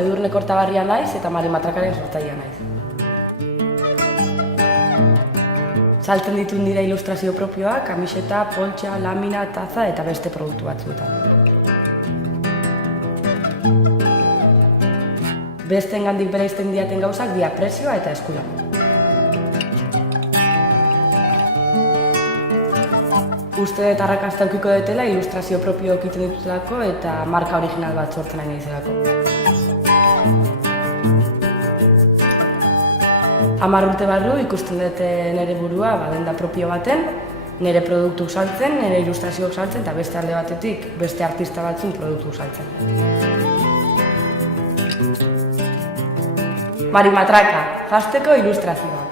Edurne Kortabarria naiz eta Mari Matrakaren sortzailea naiz. Saltzen ditut nire ilustrazio propioak, kamiseta, poltsa, lamina, taza eta beste produktu batzuetan. Bestengandik bereizten diaten gauzak dira prezioa eta eskulan. Uste dut arrakasta edukiko dutela ilustrazio propio egiten ditutelako eta marka original bat sortzen nahi naizelako. 10 urte barru ikusten dut nire burua denda propio baten, nire produktu saltzen, nire ilustrazioak saltzen eta beste alde batetik beste artista batzun produktu saltzen. Mari Matraka, jasteko ilustrazioak.